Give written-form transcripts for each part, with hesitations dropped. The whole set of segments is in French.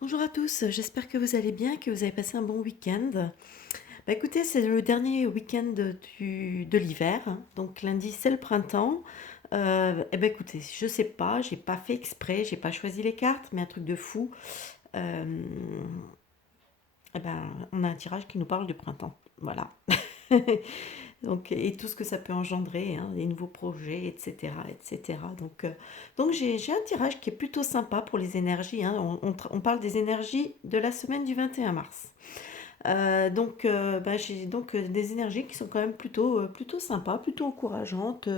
Bonjour à tous, j'espère que vous allez bien, que vous avez passé un bon week-end. Écoutez, c'est le dernier week-end de l'hiver, hein. Donc lundi c'est le printemps. Écoutez, je sais pas, j'ai pas fait exprès, j'ai pas choisi les cartes, mais un truc de fou. Euh, on a un tirage qui nous parle du printemps, voilà. Donc, et tout ce que ça peut engendrer, hein, les nouveaux projets, etc., etc. Donc j'ai un tirage qui est plutôt sympa pour les énergies, hein. On parle des énergies de la semaine du 21 mars. J'ai donc des énergies qui sont quand même plutôt sympas, plutôt encourageantes,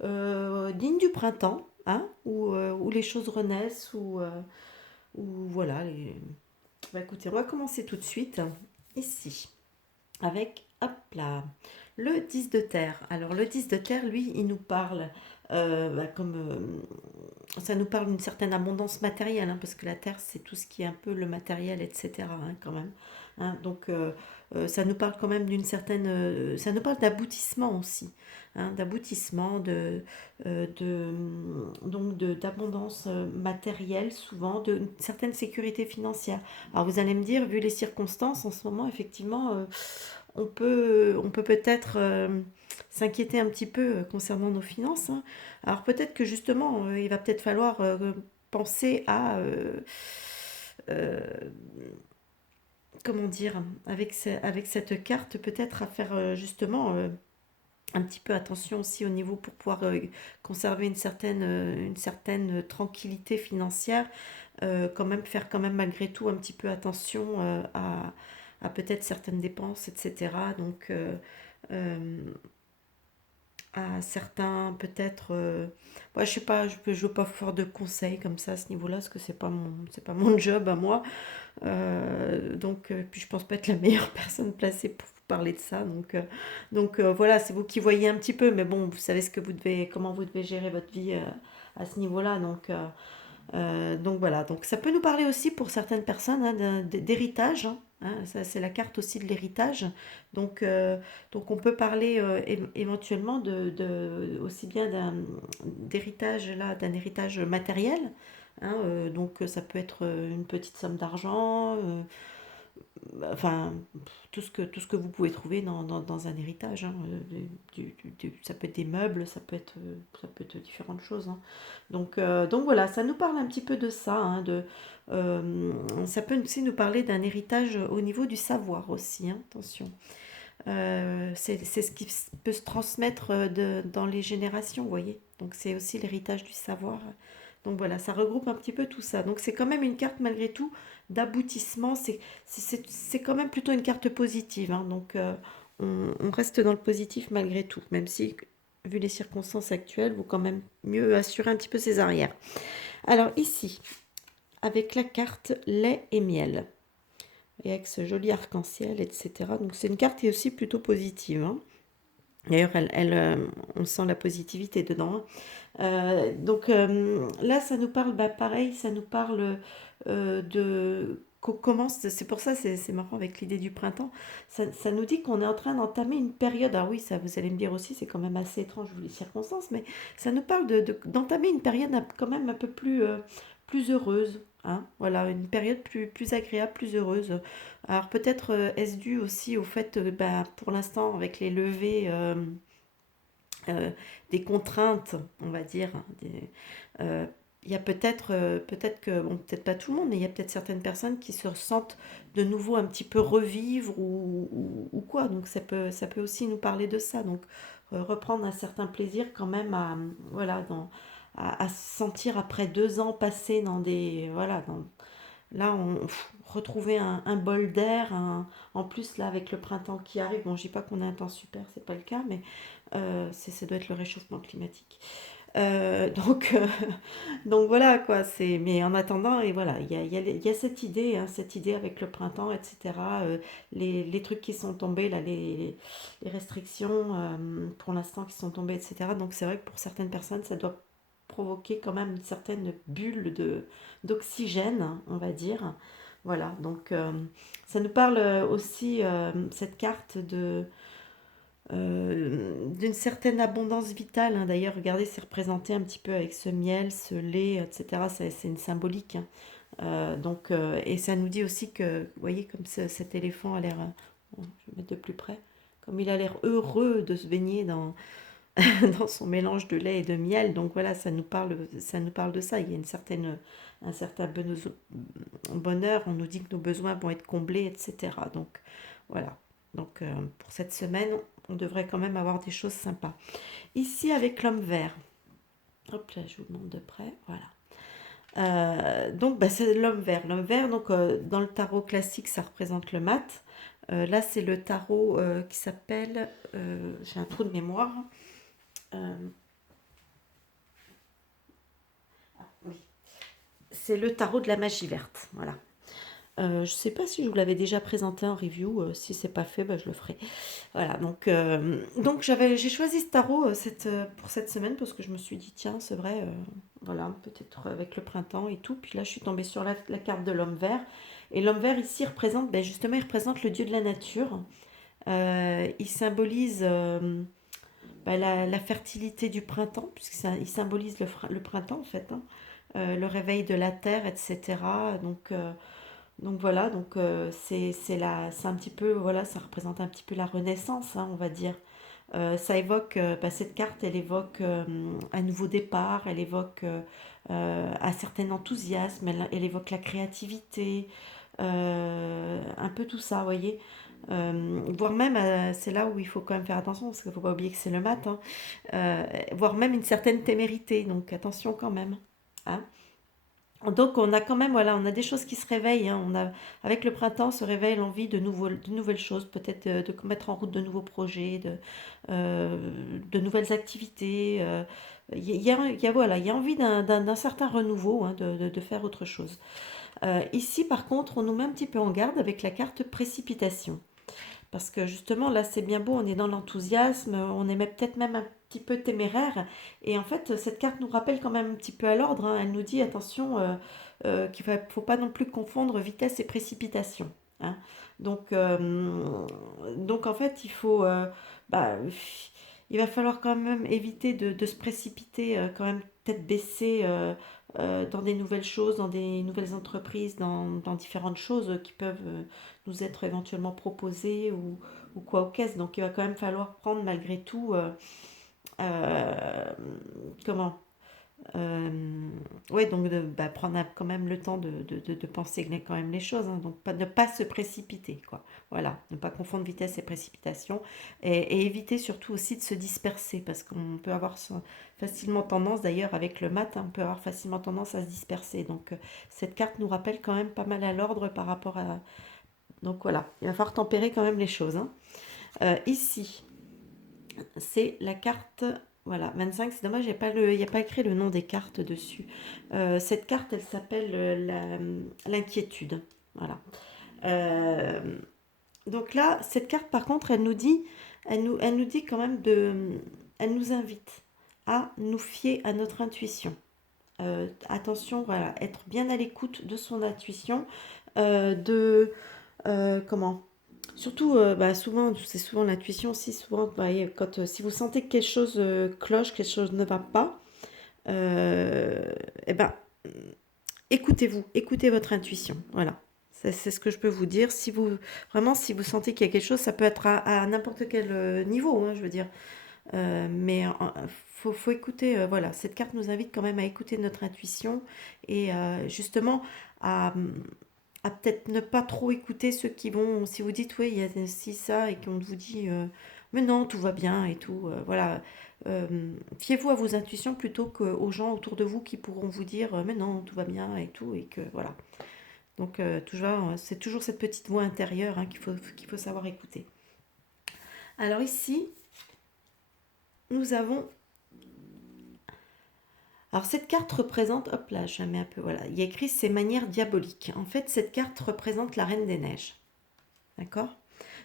dignes du printemps, hein, où les choses renaissent, où voilà. Écoutez, on va commencer tout de suite ici avec, hop là, le 10 de terre. Alors le 10 de terre, lui, il nous parle, ça nous parle d'une certaine abondance matérielle, hein, parce que la terre, c'est tout ce qui est un peu le matériel, etc., hein, quand même. Hein. Ça nous parle quand même ça nous parle d'aboutissement aussi, hein, d'aboutissement, d'abondance matérielle, souvent, d'une certaine sécurité financière. Alors vous allez me dire, vu les circonstances en ce moment, effectivement, on peut peut-être s'inquiéter un petit peu concernant nos finances, hein. Alors peut-être que justement, il va peut-être falloir penser à, euh, comment dire, avec cette carte, peut-être à faire justement un petit peu attention aussi au niveau pour pouvoir conserver une certaine tranquillité financière, quand même faire quand même malgré tout un petit peu attention à peut-être certaines dépenses, etc. Euh, à certains peut-être moi je sais pas, je veux pas faire de conseils comme ça à ce niveau-là parce que c'est pas mon job à moi. Puis je pense pas être la meilleure personne placée pour vous parler de ça. Voilà, c'est vous qui voyez un petit peu, mais bon, vous savez comment vous devez gérer votre vie à ce niveau-là. Donc voilà, donc ça peut nous parler aussi pour certaines personnes, hein, d'héritage, hein, hein. Ça, c'est la carte aussi de l'héritage. Donc, euh, donc on peut parler éventuellement aussi bien d'héritage là, d'un héritage matériel, hein. Ça peut être une petite somme d'argent, enfin tout ce que vous pouvez trouver dans un héritage, hein, ça peut être des meubles, ça peut être différentes choses, hein. Donc voilà, ça nous parle un petit peu de ça, hein, ça peut aussi nous parler d'un héritage au niveau du savoir aussi, hein, attention. C'est ce qui peut se transmettre dans les générations, vous voyez. Donc c'est aussi l'héritage du savoir. Donc voilà, ça regroupe un petit peu tout ça. Donc c'est quand même une carte malgré tout d'aboutissement. C'est quand même plutôt une carte positive, hein. On reste dans le positif malgré tout, même si, vu les circonstances actuelles, vaut quand même mieux assurer un petit peu ses arrières. Alors ici, avec la carte lait et miel, et avec ce joli arc-en-ciel, etc. Donc c'est une carte qui est aussi plutôt positive, hein. D'ailleurs, on sent la positivité dedans, hein. Là, ça nous parle, pareil, ça nous parle de qu'on commence, c'est pour ça, c'est marrant avec l'idée du printemps, ça nous dit qu'on est en train d'entamer une période, alors oui, ça vous allez me dire aussi, c'est quand même assez étrange vu les circonstances, mais ça nous parle d'entamer une période quand même un peu plus heureuse, hein, voilà, une période plus agréable, plus heureuse. Alors peut-être est-ce dû aussi au fait, pour l'instant, avec les levées euh, des contraintes, on va dire, hein, il y a peut-être que, bon, peut-être pas tout le monde, mais il y a peut-être certaines personnes qui se sentent de nouveau un petit peu revivre ou quoi. Donc ça peut aussi nous parler de ça. Donc reprendre un certain plaisir quand même voilà, à se sentir après 2 ans passés voilà, là, retrouver un bol d'air, en plus là avec le printemps qui arrive, bon je dis pas qu'on a un temps super, c'est pas le cas, mais ça doit être le réchauffement climatique. Euh, donc, euh, donc voilà quoi, mais en attendant, et voilà, il y a cette idée avec le printemps, etc. Les trucs qui sont tombés, là, les restrictions pour l'instant qui sont tombées, etc. Donc c'est vrai que pour certaines personnes, ça doit provoquer quand même une certaine bulle d'oxygène, on va dire. Voilà, ça nous parle aussi, cette carte d'une certaine abondance vitale, hein. D'ailleurs, regardez, c'est représenté un petit peu avec ce miel, ce lait, etc. C'est une symbolique, hein. Et ça nous dit aussi que, vous voyez, comme cet éléphant a l'air, bon, je vais mettre de plus près, comme il a l'air heureux de se baigner dans son mélange de lait et de miel. Donc voilà, ça nous parle de ça. Il y a un certain bonheur. On nous dit que nos besoins vont être comblés, etc. Donc voilà. Donc pour cette semaine, on devrait quand même avoir des choses sympas. Ici avec l'homme vert. Hop là, je vous le montre de près. Voilà. Donc bah, c'est l'homme vert. L'homme vert, donc dans le tarot classique, ça représente le mat. Là, c'est le tarot qui s'appelle, j'ai un trou de mémoire. Euh, oui, c'est le tarot de la magie verte. Voilà. Je ne sais pas si je vous l'avais déjà présenté en review. Si c'est pas fait, bah, je le ferai. Voilà. Donc j'ai choisi ce tarot pour cette semaine parce que je me suis dit tiens, c'est vrai. Voilà, peut-être avec le printemps et tout. Puis là, je suis tombée sur la carte de l'homme vert. Et l'homme vert ici représente, ben justement, il représente le dieu de la nature. Il symbolise la fertilité du printemps, puisqu'il symbolise le printemps en fait, hein. Le réveil de la terre, etc. Donc voilà, c'est un petit peu, voilà, ça représente un petit peu la renaissance, hein, on va dire. Ça évoque, cette carte, elle évoque un nouveau départ, elle évoque un certain enthousiasme, elle évoque la créativité, un peu tout ça, vous voyez. Voire même, c'est là où il faut quand même faire attention, parce qu'il ne faut pas oublier que c'est le mat, hein. Voire même une certaine témérité, donc attention quand même, hein. Donc on a quand même, voilà, on a des choses qui se réveillent, hein. Avec le printemps se réveille l'envie de nouvelles choses, peut-être de mettre en route de nouveaux projets, de nouvelles activités. Voilà, il y a envie d'un certain renouveau, hein, de faire autre chose. Ici, par contre, on nous met un petit peu en garde avec la carte précipitation. Parce que justement, là, c'est bien beau, on est dans l'enthousiasme, on est peut-être même un petit peu téméraire. Et en fait, cette carte nous rappelle quand même un petit peu à l'ordre, hein. Elle nous dit, attention, qu'il ne faut pas non plus confondre vitesse et précipitation, hein. Donc, euh, donc en fait, bah, il va falloir quand même éviter de se précipiter, quand même peut-être baisser dans des nouvelles choses, dans des nouvelles entreprises, dans différentes choses qui peuvent nous être éventuellement proposées ou quoi aux caisses. Donc il va quand même falloir prendre malgré tout, euh, comment ouais, donc prendre quand même le temps de penser quand même les choses, hein. Donc ne pas se précipiter, quoi. Voilà, ne pas confondre vitesse et précipitation. Et éviter surtout aussi de se disperser, parce qu'on peut avoir facilement tendance, d'ailleurs avec le mat, hein, on peut avoir facilement tendance à se disperser. Donc cette carte nous rappelle quand même pas mal à l'ordre par rapport à... Donc voilà, il va falloir tempérer quand même les choses, hein. Ici, c'est la carte, voilà, 25. C'est dommage, il n'y a pas écrit le nom des cartes dessus. Cette carte, elle s'appelle l'inquiétude. Voilà. Euh, donc là, cette carte, par contre, elle nous dit quand même elle nous invite à nous fier à notre intuition. Attention, voilà, être bien à l'écoute de son intuition, comment surtout, souvent, c'est souvent l'intuition aussi, souvent, si vous sentez que quelque chose cloche, quelque chose ne va pas, eh ben, écoutez-vous, écoutez votre intuition, voilà. C'est ce que je peux vous dire. Si vous sentez qu'il y a quelque chose, ça peut être à n'importe quel niveau, hein, je veux dire. Mais faut écouter, voilà, cette carte nous invite quand même à écouter notre intuition et justement à, à peut-être ne pas trop écouter ceux qui vont, si vous dites oui, il y a ci, ça, et qu'on vous dit mais non, tout va bien et tout, voilà. Fiez-vous à vos intuitions plutôt qu'aux gens autour de vous qui pourront vous dire mais non, tout va bien et tout, et que voilà. Donc, c'est toujours cette petite voix intérieure, hein, qu'il faut savoir écouter. Alors ici, nous avons... Alors cette carte représente, hop là, je la mets un peu, voilà, il y a écrit ses manières diaboliques. En fait, cette carte représente la Reine des Neiges. D'accord?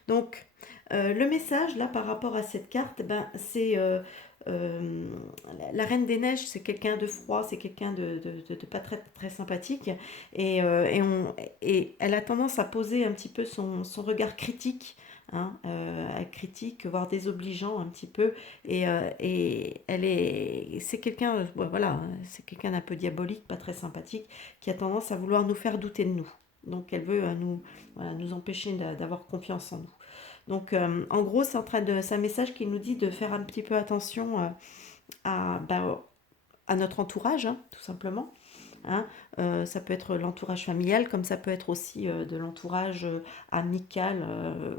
Donc, le message, là, par rapport à cette carte, c'est... euh, la Reine des Neiges, c'est quelqu'un de froid, c'est quelqu'un de pas très, très sympathique. Et elle a tendance à poser un petit peu son regard critique hein, elle critique, voire désobligeant un petit peu, et c'est quelqu'un, voilà, hein, c'est quelqu'un d'un peu diabolique, pas très sympathique, qui a tendance à vouloir nous faire douter de nous. Donc elle veut voilà, nous empêcher d'avoir confiance en nous. Donc en gros, c'est un message qui nous dit de faire un petit peu attention ben, à notre entourage, hein, tout simplement. Hein. Ça peut être l'entourage familial, comme ça peut être aussi de l'entourage amical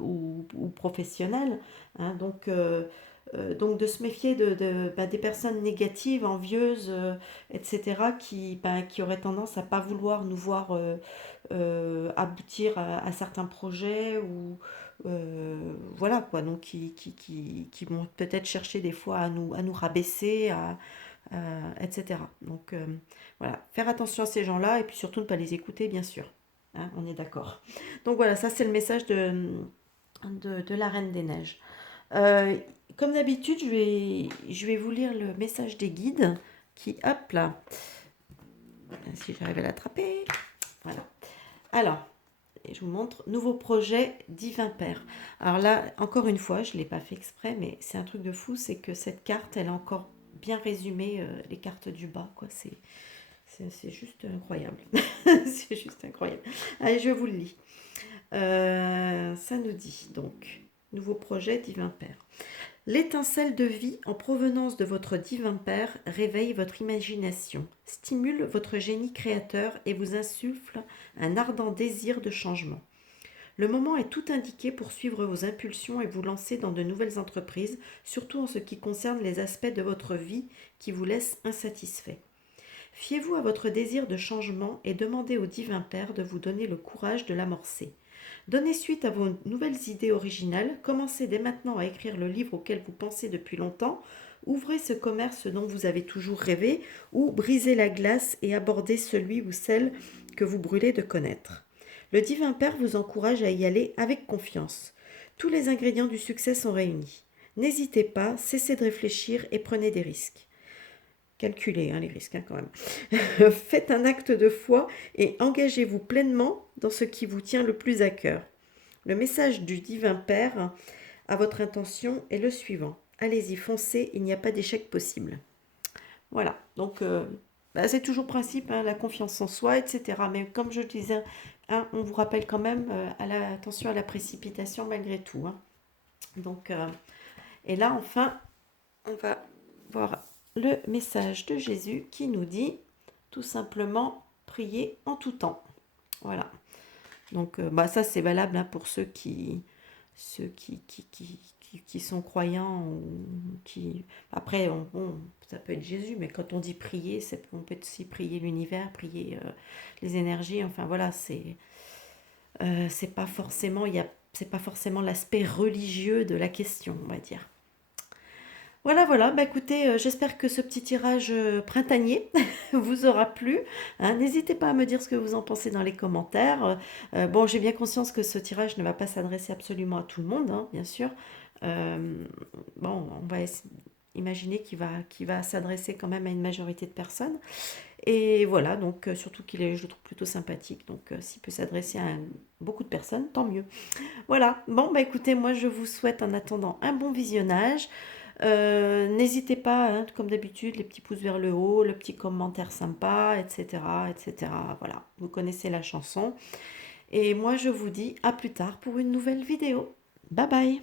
ou professionnel. Hein. Donc de se méfier des personnes négatives, envieuses, etc., qui auraient tendance à pas vouloir nous voir aboutir à certains projets ou voilà quoi, donc qui vont peut-être chercher des fois à nous rabaisser, etc. Donc voilà, faire attention à ces gens-là et puis surtout ne pas les écouter, bien sûr. Hein, on est d'accord. Donc voilà, ça c'est le message de la Reine des Neiges. Euh, Comme d'habitude, je vais vous lire le message des guides qui, hop là, si j'arrive à l'attraper, voilà. Alors, et je vous montre, nouveau projet Divin Père. Alors là, encore une fois, je ne l'ai pas fait exprès, mais c'est un truc de fou, c'est que cette carte, elle a encore bien résumé les cartes du bas, quoi. C'est juste incroyable. C'est juste incroyable. Allez, je vous le lis. Ça nous dit donc, nouveau projet Divin Père. L'étincelle de vie en provenance de votre divin Père réveille votre imagination, stimule votre génie créateur et vous insuffle un ardent désir de changement. Le moment est tout indiqué pour suivre vos impulsions et vous lancer dans de nouvelles entreprises, surtout en ce qui concerne les aspects de votre vie qui vous laissent insatisfait. Fiez-vous à votre désir de changement et demandez au divin Père de vous donner le courage de l'amorcer. Donnez suite à vos nouvelles idées originales, commencez dès maintenant à écrire le livre auquel vous pensez depuis longtemps, ouvrez ce commerce dont vous avez toujours rêvé, ou brisez la glace et abordez celui ou celle que vous brûlez de connaître. Le divin Père vous encourage à y aller avec confiance. Tous les ingrédients du succès sont réunis. N'hésitez pas, cessez de réfléchir et prenez des risques. Calculez les risques quand même. Faites un acte de foi et engagez-vous pleinement dans ce qui vous tient le plus à cœur. Le message du divin Père à votre intention est le suivant. Allez-y, foncez, il n'y a pas d'échec possible. Voilà, donc c'est toujours le principe, hein, la confiance en soi, etc. Mais comme je le disais, hein, on vous rappelle quand même attention à la précipitation malgré tout. Hein. Donc, et là, enfin, on va voir le message de Jésus qui nous dit tout simplement prier en tout temps. Voilà. Donc ça c'est valable hein, pour ceux qui sont croyants ou qui après bon, ça peut être Jésus, mais quand on dit prier, on peut aussi prier l'univers, prier les énergies. Enfin voilà, c'est pas forcément c'est pas forcément l'aspect religieux de la question, on va dire. Voilà. Bah écoutez, j'espère que ce petit tirage printanier vous aura plu. Hein. N'hésitez pas à me dire ce que vous en pensez dans les commentaires. Bon, j'ai bien conscience que ce tirage ne va pas s'adresser absolument à tout le monde, hein, bien sûr. Euh, bon, on va imaginer qu'il va s'adresser quand même à une majorité de personnes. Et voilà, donc surtout je le trouve plutôt sympathique. Donc s'il peut s'adresser à beaucoup de personnes, tant mieux. Voilà, bon, bah écoutez, moi je vous souhaite en attendant un bon visionnage. N'hésitez pas, hein, comme d'habitude, les petits pouces vers le haut, le petit commentaire sympa, etc., etc. Voilà, vous connaissez la chanson. Et moi, je vous dis à plus tard pour une nouvelle vidéo. Bye bye!